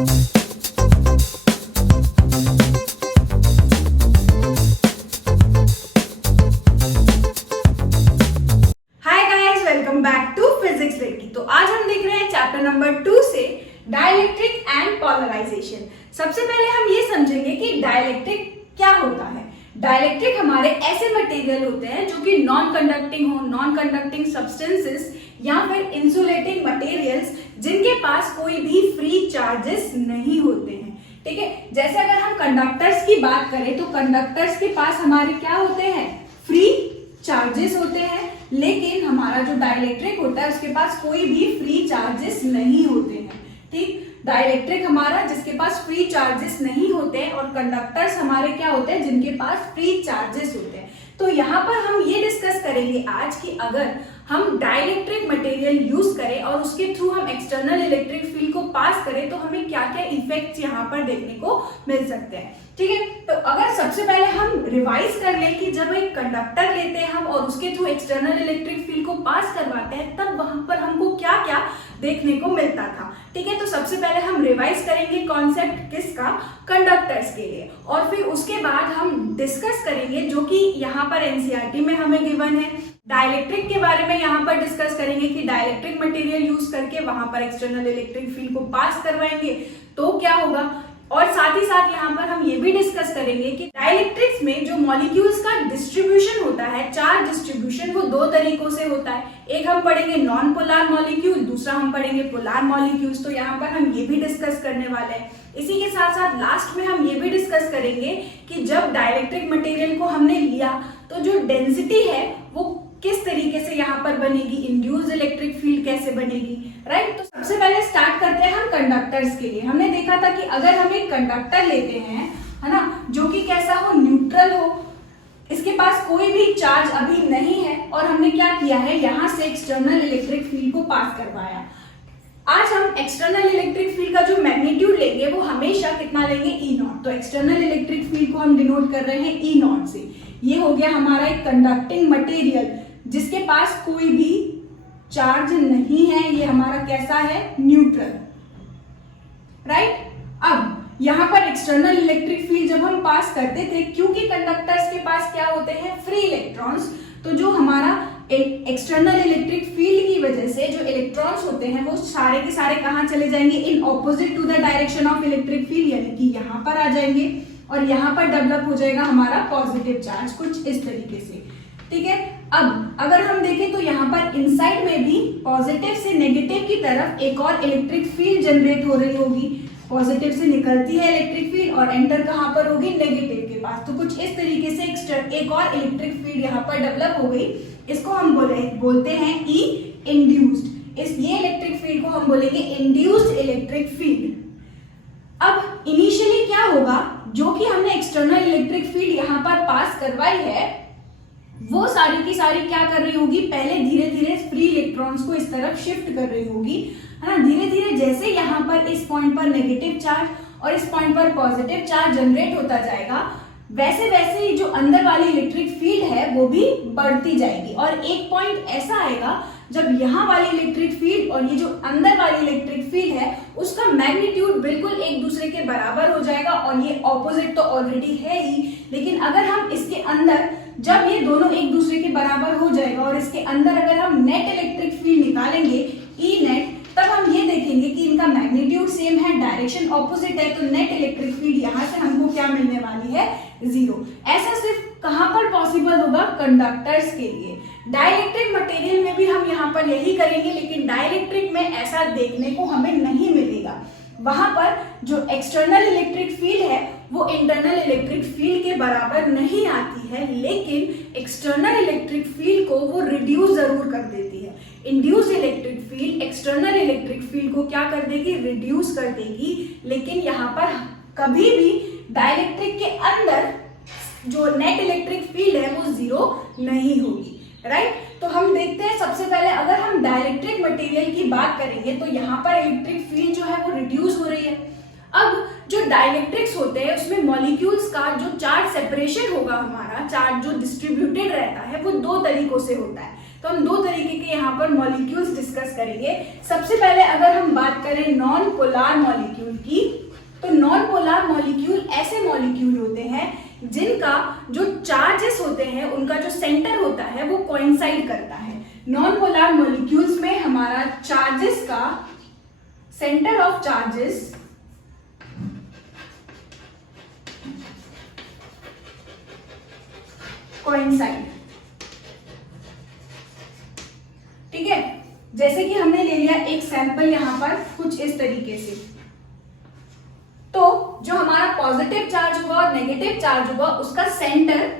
Welcome back to physics लड़की। तो आज हम देख रहे हैं चैप्टर नंबर 2 से डाइलेक्ट्रिक एंड पोलराइजेशन। सबसे पहले हम ये समझेंगे कि डाइलेक्ट्रिक क्या होता है। डाइलेक्ट्रिक हमारे ऐसे मटेरियल होते हैं जो कि नॉन कंडक्टिंग हो, नॉन कंडक्टिंग सब्सटेंसेस या फिर इंसुलेटिंग मटेरियल्स जिनके पास कोई भी फ्री चार्जेस नहीं होते हैं। ठीक है, जैसे अगर हम कंडक्टर्स की बात करें तो कंडक्टर्स के पास हमारे क्या होते हैं, फ्री चार्जेस होते हैं, लेकिन हमारा जो डाइलेक्ट्रिक होता है उसके पास कोई भी फ्री चार्जेस नहीं होते हैं। ठीक, डाइलेक्ट्रिक हमारा जिसके पास फ्री चार्जेस नहीं होते हैं और कंडक्टर्स हमारे क्या होते हैं जिनके पास फ्री चार्जेस होते हैं। तो यहाँ पर हम ये डिस्कस करेंगे आज कि अगर हम डाइलेक्ट्रिक मटेरियल यूज करें और उसके थ्रू हम एक्सटर्नल इलेक्ट्रिक फील्ड को पास करें तो हमें क्या क्या इफेक्ट्स यहाँ पर देखने को मिल सकते हैं। ठीक है, तो अगर सबसे पहले हम रिवाइज कर लें कि जब एक कंडक्टर लेते हैं हम और उसके थ्रू एक्सटर्नल इलेक्ट्रिक फील्ड को पास करवाते हैं तब वहां पर हमको क्या क्या देखने को मिलता था। ठीक है, तो सबसे पहले हम रिवाइज करेंगे कॉन्सेप्ट किसका, कंडक्टर्स के लिए, और फिर उसके बाद हम डिस्कस करेंगे जो कि यहाँ पर एनसीईआरटी में हमें गिवन है। डाइलेक्ट्रिक के बारे में यहाँ पर डिस्कस करेंगे कि डाइलेक्ट्रिक मटेरियल यूज करके वहां पर एक्सटर्नल इलेक्ट्रिक फील्ड को पास करवाएंगे तो क्या होगा, और साथ ही साथ यहाँ पर हम ये भी डिस्कस करेंगे कि डाइलेक्ट्रिक्स में जो मॉलिक्यूल्स का डिस्ट्रीब्यूशन होता है, चार्ज डिस्ट्रीब्यूशन, वो दो तरीकों से होता है। एक हम पढ़ेंगे नॉन पोलर मॉलिक्यूल, दूसरा हम पढ़ेंगे पोलर मॉलिक्यूल्स। तो यहाँ पर हम ये भी डिस्कस करने वाले हैं। इसी के साथ साथ लास्ट में हम ये भी डिस्कस करेंगे कि जब डाइलेक्ट्रिक मटेरियल को हमने लिया तो जो डेंसिटी है वो किस तरीके से यहाँ पर बनेगी, इंड्यूस्ड इलेक्ट्रिक फील्ड कैसे बनेगी, राइट। तो सबसे पहले स्टार्ट करते हैं हम कंडक्टर्स के लिए। हमने देखा था कि अगर हम एक कंडक्टर लेते हैं, है ना, जो कि कैसा हो, न्यूट्रल हो, इसके पास कोई भी चार्ज अभी नहीं है और हमने क्या किया है, यहाँ से एक्सटर्नल इलेक्ट्रिक फील्ड को पास करवाया। आज हम एक्सटर्नल इलेक्ट्रिक फील्ड का जो मैग्नीट्यूड लेंगे वो हमेशा कितना लेंगे, ई नॉट। तो एक्सटर्नल इलेक्ट्रिक फील्ड को हम डिनोट कर रहे हैं ई नॉट से। ये हो गया हमारा एक कंडक्टिंग मटेरियल जिसके पास कोई भी चार्ज नहीं है, ये हमारा कैसा है, न्यूट्रल, राइट। अब यहां पर एक्सटर्नल इलेक्ट्रिक फील्ड जब हम पास करते थे, क्योंकि कंडक्टर्स के पास क्या होते हैं, फ्री इलेक्ट्रॉन्स, तो जो हमारा एक्सटर्नल इलेक्ट्रिक फील्ड की वजह से जो इलेक्ट्रॉन्स होते हैं वो सारे के सारे कहां चले जाएंगे, in opposite to the direction of electric field, यानी कि यहां पर आ जाएंगे और यहां पर डेवलप हो जाएगा हमारा पॉजिटिव चार्ज, कुछ इस तरीके से। ठीक है, अब अगर हम देखें तो यहाँ पर इनसाइड में भी पॉजिटिव से नेगेटिव की तरफ एक और इलेक्ट्रिक फील्ड जनरेट हो रही होगी। पॉजिटिव से निकलती है इलेक्ट्रिक फील्ड और एंटर कहाँ पर होगी, नेगेटिव के पास। तो कुछ इस तरीके से एक और इलेक्ट्रिक फील्ड यहाँ पर डेवलप हो गई। इसको हम बोलते हैं ई इंड्यूस्ड। ये इलेक्ट्रिक फील्ड को हम बोलेंगे इंड्यूस्ड इलेक्ट्रिक फील्ड। अब इनिशियली क्या होगा, जो कि हमने एक्सटर्नल इलेक्ट्रिक फील्ड यहाँ पर पास करवाई है वो सारी की सारी क्या कर रही होगी, पहले धीरे धीरे फ्री इलेक्ट्रॉन्स को इस तरफ शिफ्ट कर रही होगी, है ना। धीरे धीरे जैसे यहाँ पर इस पॉइंट पर नेगेटिव चार्ज और इस पॉइंट पर पॉजिटिव चार्ज जनरेट होता जाएगा, वैसे वैसे ही जो अंदर वाली इलेक्ट्रिक फील्ड है वो भी बढ़ती जाएगी। और एक पॉइंट ऐसा आएगा जब यहाँ वाली इलेक्ट्रिक फील्ड और ये जो अंदर वाली इलेक्ट्रिक फील्ड है उसका मैग्नीट्यूड बिल्कुल एक दूसरे के बराबर हो जाएगा। और ये ऑपोजिट तो ऑलरेडी है ही, लेकिन अगर हम इसके अंदर जब ये दोनों एक दूसरे के बराबर हो जाएगा और इसके अंदर अगर हम नेट इलेक्ट्रिक फील्ड निकालेंगे ई नेट, तब हम ये देखेंगे कि इनका मैग्नीट्यूड सेम है, डायरेक्शन ऑपोजिट है, तो नेट इलेक्ट्रिक फील्ड यहाँ से हमको क्या मिलने वाली है, जीरो। ऐसा सिर्फ कहां पर पॉसिबल होगा, कंडक्टर्स के लिए। डाइलेक्ट्रिक मटेरियल में भी हम यहाँ पर यही करेंगे, लेकिन डाइलेक्ट्रिक में ऐसा देखने को हमें नहीं मिलेगा। वहां पर जो एक्सटर्नल इलेक्ट्रिक फील्ड है वो इंटरनल इलेक्ट्रिक फील्ड के बराबर नहीं आती है, लेकिन एक्सटर्नल इलेक्ट्रिक फील्ड को वो रिड्यूस जरूर कर देती है। Induced electric field external electric field को क्या कर देगी, रिड्यूस कर देगी, लेकिन यहाँ पर कभी भी डाइलेक्ट्रिक के अंदर जो नेट इलेक्ट्रिक फील्ड है वो जीरो नहीं होगी, राइट। तो हम देखते हैं सबसे पहले अगर हम डाइलेक्ट्रिक मटेरियल की बात करेंगे तो यहाँ पर इलेक्ट्रिक फील्ड जो है वो रिड्यूस हो रही है। अब जो डाइलेक्ट्रिक्स होते हैं उसमें मॉलिक्यूल्स का जो चार्ज सेपरेशन होगा, हमारा चार्ज जो डिस्ट्रीब्यूटेड रहता है वो दो तरीकों से होता है। तो हम दो तरीके के यहाँ पर मॉलिक्यूल्स डिस्कस करेंगे। सबसे पहले अगर हम बात करें नॉन पोलर मॉलिक्यूल की, ऐसे मॉलिक्यूल होते हैं जिनका जो चार्जेस होते हैं, उनका जो सेंटर होता है वो कोइंसाइड करता है। नॉन पोलर मॉलिक्यूल्स में हमारा चार्जेस का सेंटर ऑफ चार्जेस कोइंसाइड, ठीक है। जैसे कि हमने ले लिया एक सैंपल यहां पर कुछ इस तरीके से, तो जो हमारा पॉजिटिव चार्ज होगा और नेगेटिव चार्ज होगा उसका सेंटर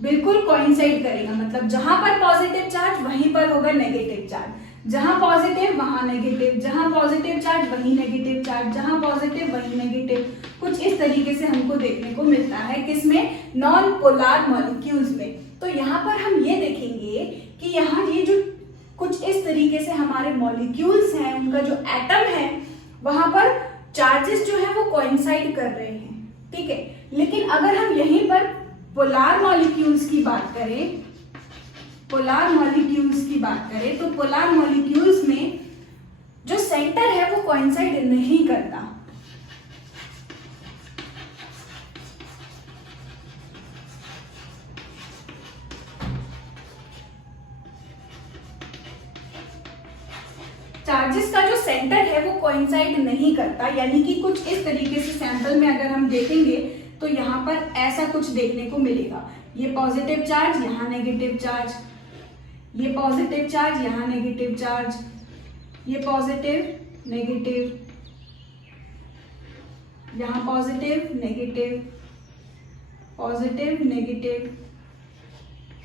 बिल्कुल कोइंसाइड करेगा, मतलब जहां पर पॉजिटिव चार्ज वहीं पर होगा नेगेटिव चार्ज, जहां पॉजिटिव वहां नेगेटिव, जहां पॉजिटिव चार्ज वहीं नेगेटिव चार्ज, जहां पॉजिटिव वहीं नेगेटिव। कुछ इस तरीके से हमको देखने को मिलता है किसमें, नॉन पोलर मॉलिक्यूल्स में। तो यहाँ पर हम ये देखेंगे कि यहाँ ये जो कुछ इस तरीके से हमारे मॉलिक्यूल्स हैं, उनका जो एटम है वहां पर चार्जेस जो है वो कोइंसाइड कर रहे हैं, ठीक है। लेकिन अगर हम यहीं पर पोलर मॉलिक्यूल्स की बात करें, पोलर मॉलिक्यूल्स की बात करें, तो पोलर मॉलिक्यूल्स में जो सेंटर है वो कोइंसाइड नहीं करता। चार्जेस का जो सेंटर है वो कोइंसाइड नहीं करता, यानी कि कुछ इस तरीके से सैंपल में अगर हम देखेंगे तो यहाँ पर ऐसा कुछ देखने को मिलेगा। ये पॉजिटिव चार्ज, यहाँ नेगेटिव चार्ज, ये पॉजिटिव चार्ज, यहाँ नेगेटिव चार्ज, ये पॉजिटिव नेगेटिव, यहाँ positive negative, positive negative,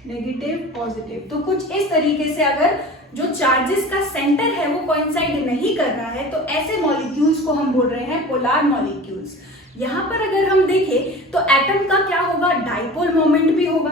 negative positive. तो कुछ इस तरीके से अगर जो चार्जेस का सेंटर है वो कोइंसाइड नहीं कर रहा है तो ऐसे मॉलिक्यूल्स को हम बोल रहे हैं पोलर मॉलिक्यूल्स। यहाँ पर अगर हम देखें तो एटम का क्या होगा, डाइपोल मोमेंट भी होगा।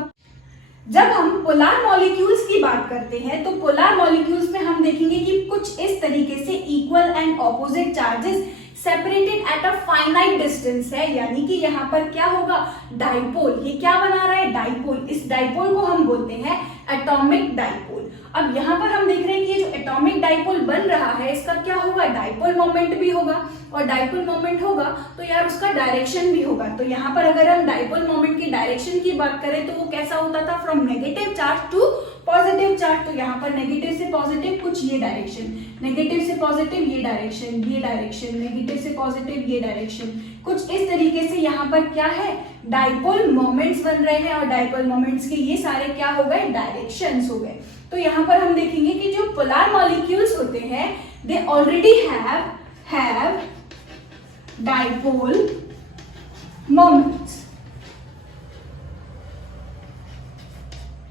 जब हम पोलर मॉलिक्यूल्स की बात करते हैं तो पोलर मॉलिक्यूल्स में हम देखेंगे कि कुछ इस तरीके से equal and opposite charges separated at a finite distance है, यानी कि यहाँ पर क्या होगा, डाइपोल। ये क्या बना रहा है, डाइपोल। इस डाइपोल को हम बोलते हैं एटॉमिक डाइपोल। अब यहाँ पर हम देख रहे हैं कि ये जो एटॉमिक डाइपोल बन रहा है इसका क्या होगा, डाइपोल मोमेंट भी होगा, और डाइपोल मोमेंट होगा तो यार उसका डायरेक्शन भी होगा। तो यहाँ पर अगर हम डाइपोल मोमेंट की डायरेक्शन की बात करें तो वो कैसा होता था, from negative charge to positive charge. तो यहाँ पर नेगेटिव से पॉजिटिव कुछ ये डायरेक्शन, नेगेटिव से पॉजिटिव ये डायरेक्शन, ये डायरेक्शन, नेगेटिव से पॉजिटिव ये डायरेक्शन, कुछ इस तरीके से यहाँ पर क्या है, डाइपोल मोमेंट्स बन रहे हैं। और डाइपोल मोमेंट्स के ये सारे क्या हो गए, डायरेक्शंस हो गए। तो यहाँ पर हम देखेंगे कि जो पोलर मॉलिक्यूल्स होते हैं they already have dipole moments,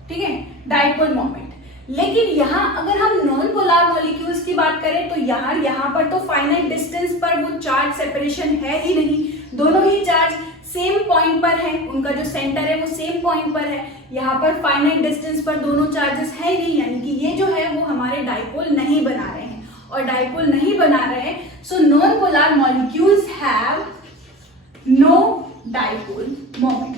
ठीक है, डाइपोल मोमेंट। लेकिन यहाँ अगर हम नॉन पोलर मॉलिक्यूल्स की बात करें तो यहाँ पर तो फाइनाइट डिस्टेंस पर वो चार्ज सेपरेशन है ही नहीं, दोनों ही चार्ज सेम पॉइंट पर है, उनका जो सेंटर है वो सेम पॉइंट पर है। यहाँ पर फाइनाइट डिस्टेंस पर दोनों चार्जेस है नहीं, यानी कि ये जो है वो हमारे डाइपोल नहीं बना रहे हैं, और डाइपोल नहीं बना रहे हैं so non polar molecules have no dipole moment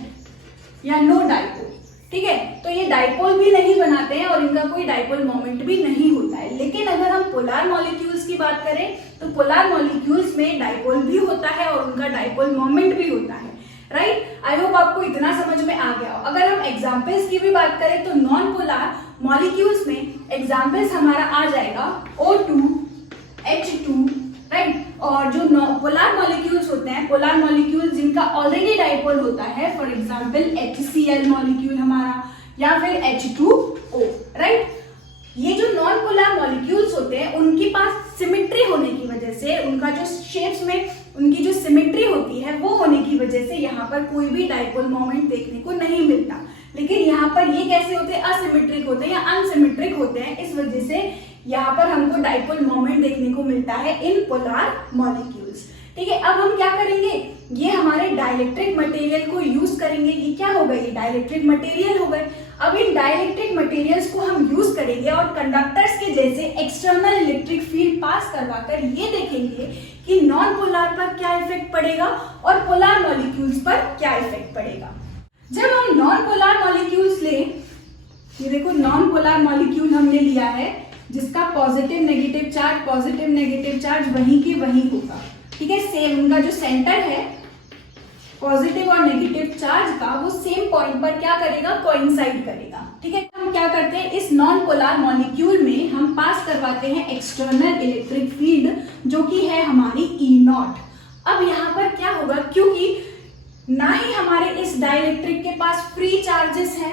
या नो डाइपोल, ठीक है। तो ये डाइपोल भी नहीं बनाते हैं और इनका कोई डाइपोल मोमेंट भी नहीं होता है। लेकिन अगर हम पोलर मॉलिक्यूल्स की बात करें तो पोलर मॉलिक्यूल्स में डाइपोल भी होता है और उनका डाइपोल मोमेंट भी होता है, राइट। आई होप आपको इतना समझ में आ गया हो। अगर हम एग्जाम्पल्स की भी बात करें तो नॉन पोलर मॉलिक्यूल्स में एग्जाम्पल्स हमारा आ जाएगा O2, H2, राइट। और जो पोलर मॉलिक्यूल्स होते हैं, पोलर मॉलिक्यूल्स जिनका ऑलरेडी डाइपोल होता है, फॉर एग्जांपल HCl मॉलिक्यूल हमारा, या फिर H2O, राइट। ये जो नॉन पोलर मॉलिक्यूल्स होते हैं उनके पास सिमेट्री होने की वजह से, उनका जो शेप्स में उनकी जो सिमेट्री होती है वो होने की वजह से यहाँ पर कोई भी डाइपोल मोमेंट देखने को नहीं मिलता। लेकिन यहाँ पर ये कैसे होते हैं, असिमेट्रिक होते हैं या अनसिमेट्रिक होते हैं, इस वजह से यहाँ पर हमको डाइपोल मोमेंट देखने को मिलता है इन पोलर मॉलिक्यूल्स, ठीक है। अब हम क्या करेंगे, ये हमारे डाइलेक्ट्रिक मटेरियल को यूज करेंगे। ये क्या हो गए, ये डाइलेक्ट्रिक मटेरियल हो गए। अब इन डाइलेक्ट्रिक मटेरियल्स को हम यूज करेंगे और कंडक्टर्स के जैसे एक्सटर्नल इलेक्ट्रिक फील्ड पास करवाकर ये देखेंगे कि नॉन पोलर पर क्या इफेक्ट पड़ेगा और पोलर मॉलिक्यूल्स पर क्या इफेक्ट पड़ेगा। जब हम नॉन पोलर मॉलिक्यूल्स ले, ये देखो नॉन पोलर मॉलिक्यूल हमने लिया है जिसका पॉजिटिव नेगेटिव चार्ज वहीं के वहीं होगा, ठीक है। सेम उनका जो सेंटर है पॉजिटिव और नेगेटिव चार्ज का वो सेम पॉइंट पर क्या करेगा, कोइंसाइड करेगा। ठीक है, हम क्या करते हैं, इस नॉन पोलर मॉलिक्यूल में हम पास करवाते हैं एक्सटर्नल इलेक्ट्रिक फील्ड जो कि है हमारी E0। अब यहाँ पर क्या होगा, क्योंकि ना ही हमारे इस डाइलेक्ट्रिक के पास फ्री चार्जेस है,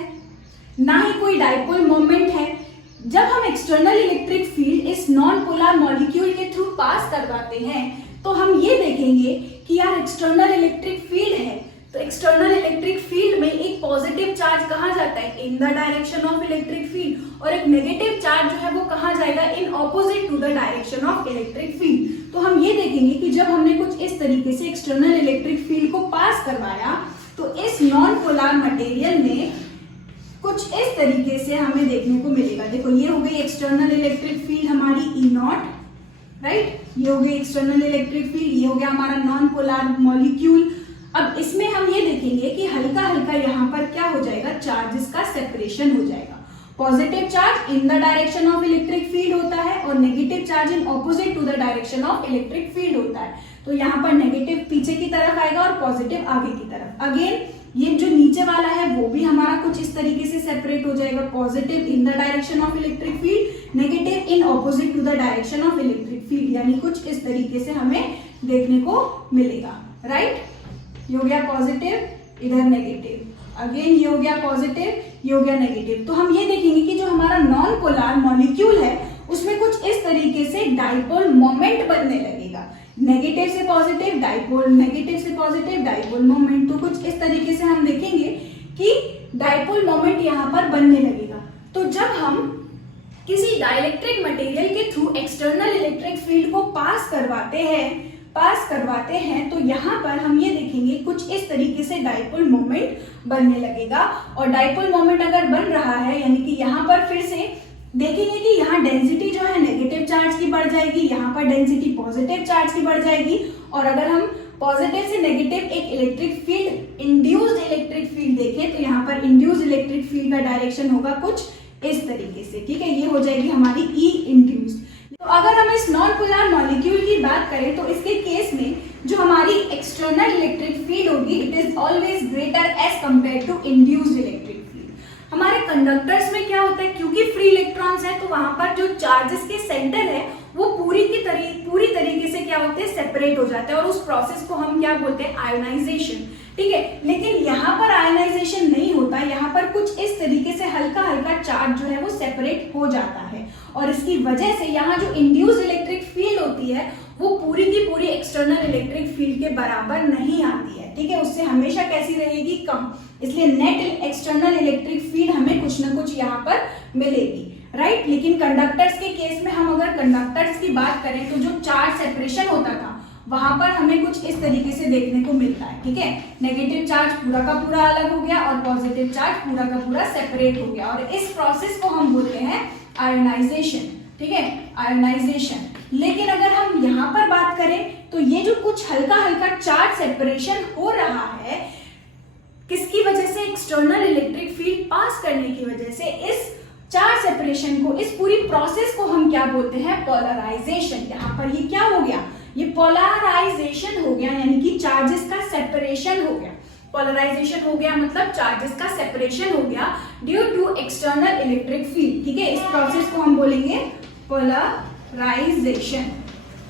ना ही कोई डाइपोल मोमेंट है, जब हम एक्सटर्नल इलेक्ट्रिक फील्ड इस नॉन पोलर मॉलिक्यूल के थ्रू पास करवाते हैं तो हम ये देखेंगे कि यार एक्सटर्नल इलेक्ट्रिक फील्ड है, तो एक्सटर्नल इलेक्ट्रिक फील्ड में एक पॉजिटिव चार्ज कहाँ जाता है, in the direction of electric field, और एक नेगेटिव चार्ज जो है वो कहाँ जाएगा, in opposite to the direction of electric field. तो हम ये देखेंगे कि जब हमने कुछ इस तरीके से एक्सटर्नल इलेक्ट्रिक फील्ड को पास करवाया तो इस नॉन पोलर मटेरियल में कुछ इस तरीके से हमें देखने को मिलेगा। देखो ये हो गई एक्सटर्नल इलेक्ट्रिक फील्ड हमारी E0, राइट, ये हो गई एक्सटर्नल इलेक्ट्रिक फील्ड, ये हो गया हमारा नॉन पोलर मॉलिक्यूल। अब इसमें हम ये देखेंगे कि हल्का हल्का यहाँ पर क्या हो जाएगा, चार्जेस का सेपरेशन हो जाएगा। Positive charge in the direction of electric field होता है और negative charge in opposite to the direction of electric field होता है। तो यहाँ पर नेगेटिव पीछे की तरफ आएगा और पॉजिटिव आगे की तरफ। अगेन ये जो नीचे वाला है वो भी हमारा कुछ इस तरीके से सेपरेट हो जाएगा, positive in the direction of electric field, negative in opposite to the direction of electric field, यानी कुछ इस तरीके से हमें देखने को मिलेगा, राइट। ये हो गया पॉजिटिव, इधर नेगेटिव, अगेन ये हो गया पॉजिटिव, ये हो गया नेगेटिव। तो हम ये देखेंगे कि जो हमारा नॉन पोलर मॉलिक्यूल है उसमें कुछ इस तरीके से डाइपोल मोमेंट बनने लगेगा, नेगेटिव से पॉजिटिव डाइपोल, नेगेटिव से पॉजिटिव डाइपोल मोमेंट। तो कुछ इस तरीके से हम देखेंगे कि डाइपोल मोमेंट यहाँ पर बनने लगेगा। तो जब हम किसी डाइलेक्ट्रिक मटेरियल के थ्रू एक्सटर्नल इलेक्ट्रिक फील्ड को पास करवाते हैं तो यहाँ पर हम ये देखेंगे कुछ इस तरीके से डाइपोल मोमेंट बनने लगेगा। और डाइपोल मोमेंट अगर बन रहा है यानी कि यहाँ पर फिर से देखेंगे कि यहाँ डेंसिटी जो है नेगेटिव चार्ज की बढ़ जाएगी, यहाँ पर डेंसिटी पॉजिटिव चार्ज की बढ़ जाएगी। और अगर हम पॉजिटिव से नेगेटिव एक electric field, induced electric field देखें तो यहाँ पर इंड्यूस्ड इलेक्ट्रिक फील्ड का डायरेक्शन होगा कुछ इस तरीके से, ठीक है, ये हो जाएगी हमारी ई इंड्यूस्ड। तो अगर हम इस नॉन पोलर मॉलिक्यूल की बात करें तो इसके केस में जो हमारी एक्सटर्नल इलेक्ट्रिक फील्ड होगी it is always greater as compare to induced electric field. हमारे कंडक्टर्स में क्या होता है, क्योंकि फ्री इलेक्ट्रॉन्स है तो वहां पर जो चार्जेस के सेंटर है वो पूरी तरीके से क्या होते हैं, सेपरेट हो जाते हैं, और उस प्रोसेस को हम क्या बोलते हैं, आयोनाइजेशन, ठीक है। लेकिन यहाँ पर आयोनाइजेशन नहीं होता, यहाँ पर कुछ इस तरीके से हल्का हल्का चार्ज जो है वो सेपरेट हो जाता है, और इसकी वजह से यहाँ जो इंड्यूस्ड इलेक्ट्रिक फील्ड होती है वो पूरी की पूरी एक्सटर्नल इलेक्ट्रिक फील्ड के बराबर नहीं आती है, ठीक है, उससे हमेशा कैसी रहेगी, कम। इसलिए नेट एक्सटर्नल इलेक्ट्रिक फील्ड हमें कुछ ना कुछ यहाँ पर मिलेगी, राइट। लेकिन कंडक्टर्स के केस में हम अगर कंडक्टर्स की बात करें तो जो चार्ज सेपरेशन होता था वहां पर हमें कुछ इस तरीके से देखने को मिलता है, ठीक है, नेगेटिव चार्ज पूरा का पूरा अलग हो गया और पॉजिटिव चार्ज पूरा का पूरा सेपरेट हो गया, और इस प्रोसेस को हम बोलते हैं आयोनाइजेशन, ठीक है, आयोनाइजेशन। लेकिन अगर हम यहाँ पर बात करें तो ये जो कुछ हल्का हल्का चार्ज सेपरेशन हो रहा है किसकी वजह से, एक्सटर्नल इलेक्ट्रिक फील्ड पास करने की वजह से, इस चार्ज सेपरेशन को, इस पूरी प्रोसेस को हम क्या बोलते हैं, पोलराइजेशन। यहाँ पर ये क्या हो गया, ये पोलराइजेशन हो गया, यानी कि चार्जेस का सेपरेशन हो गया। पोलराइजेशन हो गया मतलब चार्जेस का सेपरेशन हो गया due to external electric field, ठीक है। इस प्रोसेस को हम बोलेंगे पोलराइजेशन।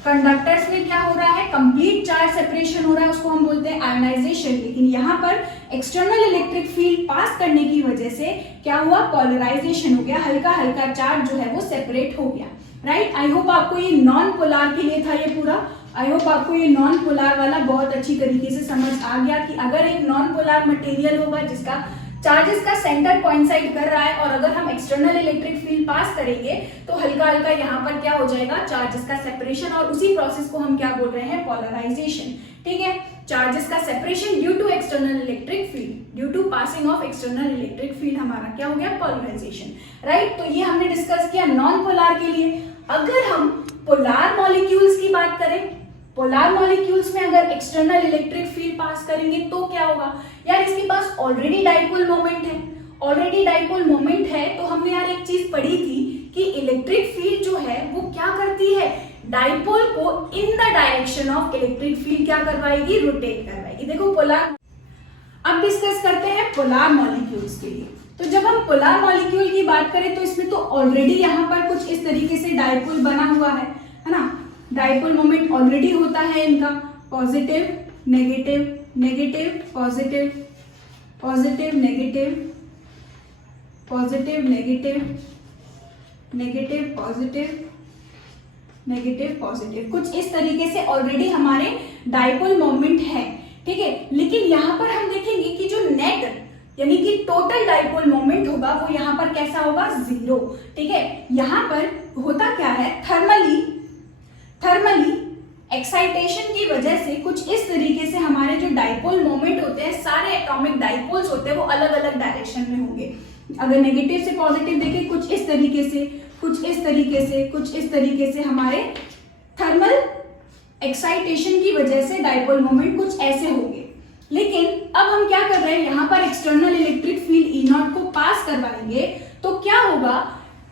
कंडक्टर्स में क्या हो रहा है, कंप्लीट चार्ज सेपरेशन हो रहा है, उसको हम बोलते हैं आयोनाइजेशन। लेकिन यहाँ पर एक्सटर्नल इलेक्ट्रिक फील्ड पास करने की वजह से क्या हुआ, पोलराइजेशन हो गया, हल्का हल्का चार्ज जो है वो सेपरेट हो गया, राइट। आई होप आपको ये नॉन पोलर के लिए था ये पूरा, आई होप आपको ये नॉन पोलर वाला बहुत अच्छी तरीके से समझ आ गया कि अगर एक नॉन पोलर मटेरियल होगा जिसका चार्जेस का सेंटर कोइंसाइड कर रहा है और अगर हम एक्सटर्नल इलेक्ट्रिक फील्ड पास करेंगे तो हल्का हल्का यहाँ पर क्या हो जाएगा, चार्जेस का सेपरेशन, और उसी प्रोसेस को हम क्या बोल रहे हैं, पोलराइजेशन, ठीक है। चार्जेस का separation due to external electric field, due to passing of external electric field हमारा क्या हो गया, पोलराइजेशन, राइट। तो ये हमने डिस्कस किया नॉन पोलर के लिए। अगर हम पोलर मॉलिक्यूल्स की बात करें, पोलर मॉलिक्यूल्स में अगर एक्सटर्नल इलेक्ट्रिक फील्ड पास करेंगे तो क्या होगा, यार इसके पास ऑलरेडी डाइपोल मोमेंट है, ऑलरेडी डाइपोल मोमेंट है तो हमने यार एक चीज पढ़ी थी कि इलेक्ट्रिक फील्ड जो है वो क्या करती है, डाइपोल को इन the direction of electric field क्या करवाएगी, रोटेट करवाएगी। देखो पोलर अब डिस्कस करते हैं पोलर मॉलिक्यूल्स के लिए। तो जब हम पोलर मॉलिक्यूल की बात करें तो इसमें तो ऑलरेडी यहाँ पर कुछ इस तरीके से डायपोल बना हुआ है ना। डायपोल मोमेंट ऑलरेडी होता है इनका, positive negative, negative positive, positive negative, positive negative, negative positive, negative positive, कुछ इस तरीके से ऑलरेडी हमारे डायपोल मोमेंट है, ठीक है। लेकिन यहाँ पर हम देखेंगे कि जो नेट यानी कि टोटल डायपोल मोमेंट होगा वो यहाँ पर कैसा होगा, 0, ठीक है। यहाँ पर होता क्या है, थर्मली एक्साइटेशन की वजह से कुछ इस तरीके से हमारे जो डायपोल मोमेंट होते हैं, सारे एटॉमिक डायपोल्स होते हैं वो अलग अलग डायरेक्शन में होंगे। अगर नेगेटिव से पॉजिटिव देखें, कुछ इस तरीके से, कुछ इस तरीके से, कुछ इस तरीके से हमारे थर्मल एक्साइटेशन की वजह से डायपोल मोमेंट कुछ ऐसे होंगे। लेकिन अब हम क्या कर रहे हैं, यहाँ पर एक्सटर्नल इलेक्ट्रिक फील्ड E0 को पास करवाएंगे तो क्या होगा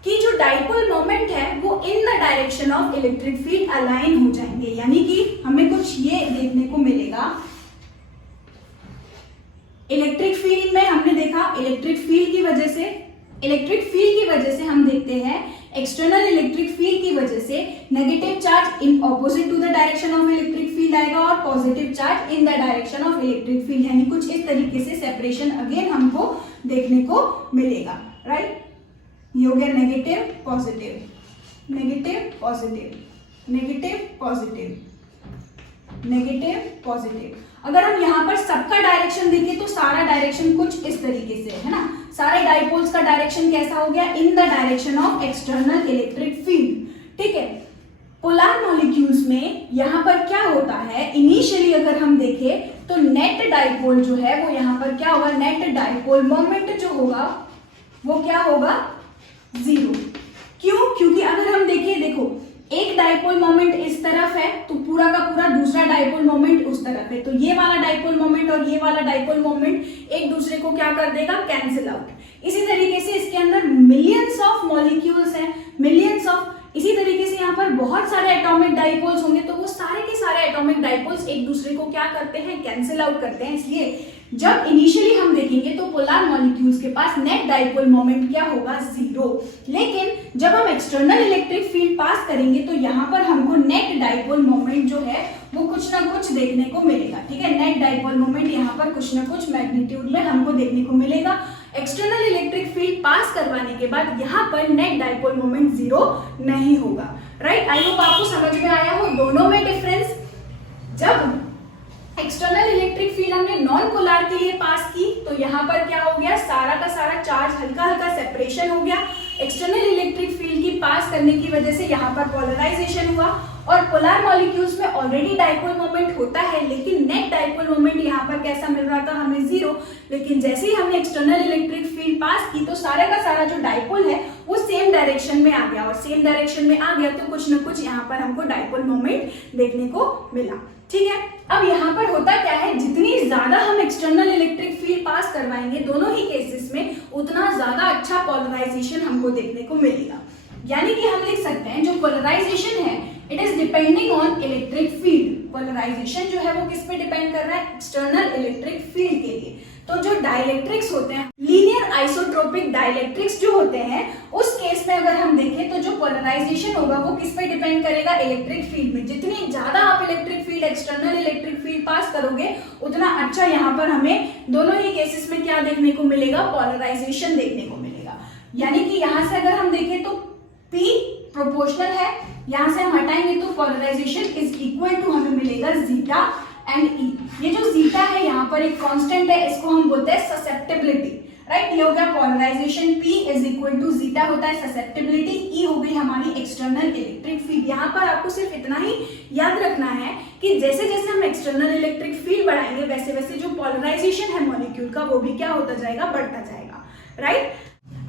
कि जो डायपोल मोमेंट है वो इन the direction of electric field align हो जाएंगे। यानी कि हमें कुछ ये देखने को मिलेगा, इलेक्ट्रिक फील्ड में हमने देखा इलेक्ट्रिक फील्ड की वजह से हम देखते हैं एक्सटर्नल इलेक्ट्रिक फील्ड की वजह से negative charge in opposite to the direction of electric field आएगा और positive charge in the direction of electric field, यानी कुछ इस तरीके से सेपरेशन अगेन हमको देखने को मिलेगा, राइट। ये हो गया negative positive, negative positive, negative positive, negative positive. अगर हम यहाँ पर सबका डायरेक्शन देखें तो सारा डायरेक्शन कुछ इस तरीके से है ना, सारे डायपोल्स का डायरेक्शन कैसा हो गया, इन the direction of external electric field, ठीक है। पोलर मॉलिक्यूल्स में यहाँ पर क्या होता है, इनिशियली अगर हम देखें तो नेट डायपोल जो है वो यहाँ पर क्या होगा, नेट डायपोल मोमेंट जो होगा वो क्या होगा, 0। क्यों, क्योंकि अगर हम देखें, देखो एक डायपोल मोमेंट इस तरफ है तो पूरा का पूरा दूसरा डायपोल मोमेंट उस तरफ है, तो ये वाला डायपोल मोमेंट और ये वाला डायपोल मोमेंट एक दूसरे को क्या कर देगा, कैंसिल आउट। इसी तरीके से इसके अंदर मिलियंस ऑफ मॉलिक्यूल्स हैं, मिलियंस ऑफ, इसी तरीके से यहाँ पर बहुत सारे एटॉमिक डायपोल्स होंगे तो वो सारे के सारे एटॉमिक डायपोल्स एक दूसरे को क्या करते हैं, कैंसिल आउट करते हैं। इसलिए जब इनिशियली हम देखेंगे तो पोलर मॉलिक्यूल्स के पास नेट डायपोल मोमेंट क्या होगा, 0। लेकिन जब हम एक्सटर्नल इलेक्ट्रिक फील्ड पास करेंगे तो यहाँ पर हमको नेट डायपोल मोमेंट जो है वो कुछ ना कुछ देखने को मिलेगा, ठीक है। नेट डायपोल मोमेंट यहाँ पर कुछ ना कुछ मैग्नीट्यूड में हमको देखने को मिलेगा। एक्सटर्नल इलेक्ट्रिक फील्ड पास करवाने के बाद यहाँ पर नेट डायपोल मोमेंट 0 नहीं होगा, राइट। आई होप आपको समझ में आया हो दोनों में डिफरेंस। जब एक्सटर्नल इलेक्ट्रिक फील्ड हमने नॉन पोलर के लिए पास की तो यहाँ पर क्या हो गया, सारा का सारा चार्ज हल्का हल्का सेपरेशन हो गया। एक्सटर्नल इलेक्ट्रिक फील्ड की पास करने की वजह से यहाँ पर पोलराइजेशन हुआ और पोलर मॉलिक्यूल्स में ऑलरेडी डायपोल मोमेंट होता है, लेकिन नेट डायपोल मोमेंट यहाँ पर कैसा मिल रहा था हमें, 0। लेकिन जैसे ही हमने एक्सटर्नल इलेक्ट्रिक फील्ड पास की तो सारा का सारा जो डायपोल है वो सेम डायरेक्शन में आ गया और सेम डायरेक्शन में आ गया तो कुछ ना कुछ यहाँ पर हमको डायपोल मोमेंट देखने को मिला, ठीक है। अब यहाँ पर होता क्या है, जितनी ज्यादा हम एक्सटर्नल इलेक्ट्रिक फील्ड पास करवाएंगे दोनों ही केसेस में उतना ज्यादा अच्छा पोलराइजेशन हमको देखने को मिलेगा। यानी कि हम लिख सकते हैं जो पोलराइजेशन है it is depending on electric field. Polarisation जो है वो किस पे डिपेंड कर रहा है, एक्सटर्नल इलेक्ट्रिक फील्ड के लिए। तो जो डाइलेक्ट्रिक्स होते हैं, लीनियर आइसोट्रोपिक डाइलेक्ट्रिक्स जो होते हैं, उस केस में अगर हम देखें तो जो पोलराइजेशन होगा वो किस पे डिपेंड करेगा, इलेक्ट्रिक फील्ड में। जितनी ज्यादा आप electric field, external electric field pass करोगे उतना अच्छा यहाँ पर हमें दोनों ही केसेस में क्या देखने को मिलेगा, पोलराइजेशन देखने को मिलेगा। यानी कि यहाँ से अगर हम देखें तो P प्रोपोर्शनल है, यहाँ से हम हटाएंगे तो पोलराइजेशन इज इक्वल टू हमें मिलेगा जीटा एंड E। ये जो जीटा है यहाँ पर एक कांस्टेंट है, इसको हम बोलते हैं ससेप्टिबिलिटी, राइट। ये हो गया polarisation, P is equal to zeta होता है ससेप्टिबिलिटी, E हो गई हमारी एक्सटर्नल इलेक्ट्रिक फील्ड। यहाँ पर आपको सिर्फ इतना ही याद रखना है कि जैसे जैसे हम एक्सटर्नल इलेक्ट्रिक फील्ड बढ़ाएंगे वैसे वैसे जो पोलराइजेशन है मॉलिक्यूल का वो भी क्या होता जाएगा, बढ़ता जाएगा, राइट।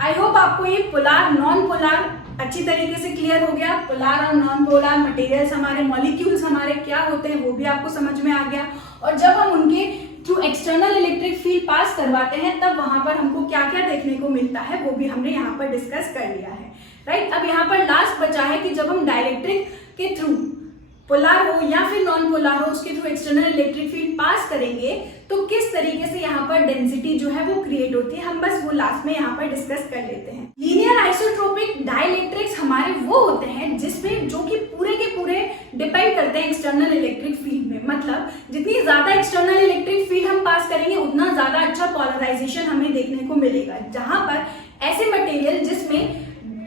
आई होप आपको ये पोलर नॉन पोलर अच्छी तरीके से क्लियर हो गया। पोलर और नॉन पोलर मटेरियल्स हमारे, मॉलिक्यूल्स हमारे क्या होते हैं वो भी आपको समझ में आ गया। और जब हम उनके थ्रू एक्सटर्नल इलेक्ट्रिक फील्ड पास करवाते हैं तब वहां पर हमको क्या क्या देखने को मिलता है वो भी हमने यहाँ पर डिस्कस कर लिया है, राइट। अब यहाँ पर लास्ट बचा है कि जब हम डाइलेक्ट्रिक के थ्रू पोलर हो या फिर नॉन पोलर हो, उसके थ्रू एक्सटर्नल इलेक्ट्रिक फील्ड पास करेंगे तो किस तरीके से यहाँ पर डेंसिटी जो है वो क्रिएट होती है, हम बस वो लास्ट में यहाँ पर डिस्कस कर लेते हैं। लीनियर आइसोट्रोपिक डाइलेक्ट्रिक्स हमारे वो होते हैं जिसमें जो कि पूरे के पूरे डिपेंड करते हैं एक्सटर्नल इलेक्ट्रिक फील्ड में। मतलब जितनी ज्यादा एक्सटर्नल इलेक्ट्रिक फील्ड हम पास करेंगे उतना ज्यादा अच्छा पोलराइजेशन हमें देखने को मिलेगा। जहां पर ऐसे मटेरियल जिसमें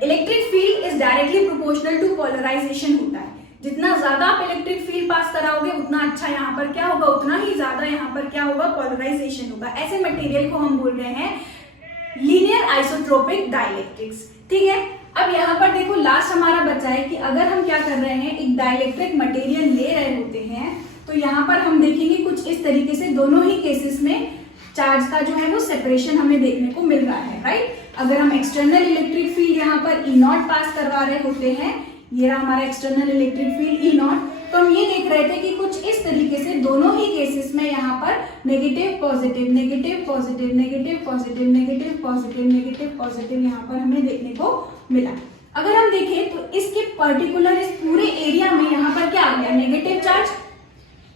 electric field is directly proportional to polarisation होता है, जितना ज्यादा आप इलेक्ट्रिक फील्ड पास कराओगे उतना अच्छा यहाँ पर क्या होगा, उतना ही ज्यादा यहाँ पर क्या होगा, पोलराइजेशन होगा। ऐसे मटेरियल को हम बोल रहे हैं लीनियर आइसोट्रोपिक डाइलेक्ट्रिक्स। ठीक है, अब यहाँ पर देखो लास्ट हमारा बचा है कि अगर हम क्या कर रहे हैं, एक डाइलेक्ट्रिक मटेरियल ले रहे होते हैं तो यहाँ पर हम देखेंगे कुछ इस तरीके से दोनों ही केसेस में चार्ज का जो है वो सेपरेशन हमें देखने को मिल रहा है, राइट। अगर हम एक्सटर्नल इलेक्ट्रिक फील्ड यहाँ पर ई नॉट पास करवा रहे होते हैं, ये रहा हमारा external electric field E not, तो हम ये देख रहे थे कि कुछ इस तरीके से दोनों ही केसेस में यहाँ पर negative positive negative positive negative positive negative positive negative positive यहाँ पर हमें देखने को मिला। अगर हम देखें तो इसके पर्टिकुलर इस पूरे एरिया में यहाँ पर क्या आ गया, नेगेटिव चार्ज।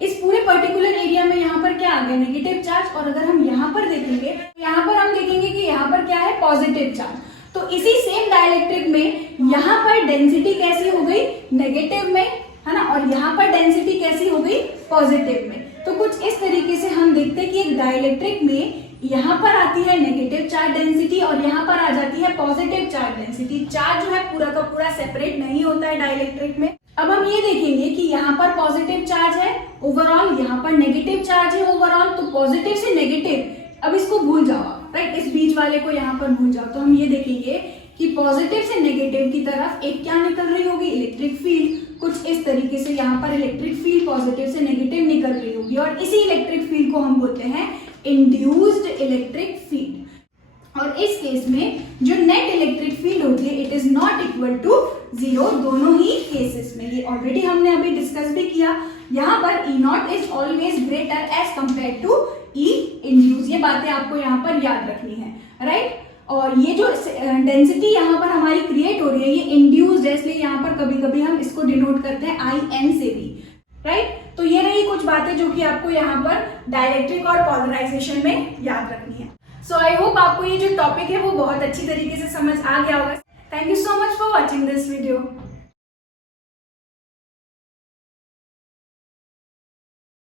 इस पूरे पर्टिकुलर एरिया में यहाँ पर क्या आ गया, नेगेटिव चार्ज। और अगर हम यहाँ पर देखेंगे तो यहाँ पर हम देखेंगे कि यहाँ पर क्या है, पॉजिटिव चार्ज। तो इसी सेम डाइलेक्ट्रिक में यहाँ पर डेंसिटी कैसी हो गई, नेगेटिव में, है ना, और यहाँ पर डेंसिटी कैसी हो गई, पॉजिटिव में। तो कुछ इस तरीके से हम देखते हैं कि एक डाइलेक्ट्रिक में यहाँ पर आती है नेगेटिव चार्ज डेंसिटी और यहाँ पर आ जाती है पॉजिटिव चार्ज डेंसिटी। चार्ज जो है पूरा का पूरा सेपरेट नहीं होता है डाइलेक्ट्रिक में। अब हम ये देखेंगे कि यहाँ पर पॉजिटिव चार्ज है ओवरऑल, यहाँ पर नेगेटिव चार्ज है ओवरऑल। तो पॉजिटिव से नेगेटिव, अब इसको भूल जाओ, राइट, इस बीच वाले को यहाँ पर भूल जाओ। तो हम ये देखेंगे कि पॉजिटिव से नेगेटिव की तरफ एक क्या निकल रही होगी, इलेक्ट्रिक फील्ड। कुछ इस तरीके से यहाँ पर इलेक्ट्रिक फील्ड पॉजिटिव से नेगेटिव निकल रही होगी और इसी इलेक्ट्रिक फील्ड को हम बोलते हैं इंड्यूस्ड इलेक्ट्रिक फील्ड। और इस केस में जो नेट इलेक्ट्रिक फील्ड होती है it is not equal to zero दोनों ही केसेस में। ये ऑलरेडी हमने अभी डिस्कस भी किया। यहाँ पर E naught is always greater as compare to E induce. ये बातें आपको यहाँ पर याद रखनी है, राइट। और ये जो डेंसिटी यहाँ पर हमारी क्रिएट हो रही है ये इंड्यूस्ड है, इसलिए यहाँ पर कभी कभी हम इसको डिनोट करते हैं IN से भी, राइट। तो ये रही कुछ बातें जो कि आपको यहाँ पर डाइलेक्ट्रिक और पोलराइजेशन में याद रखनी है। सो आई होप आपको ये जो टॉपिक है वो बहुत अच्छी तरीके से समझ आ गया होगा। Thank you so much for watching this video.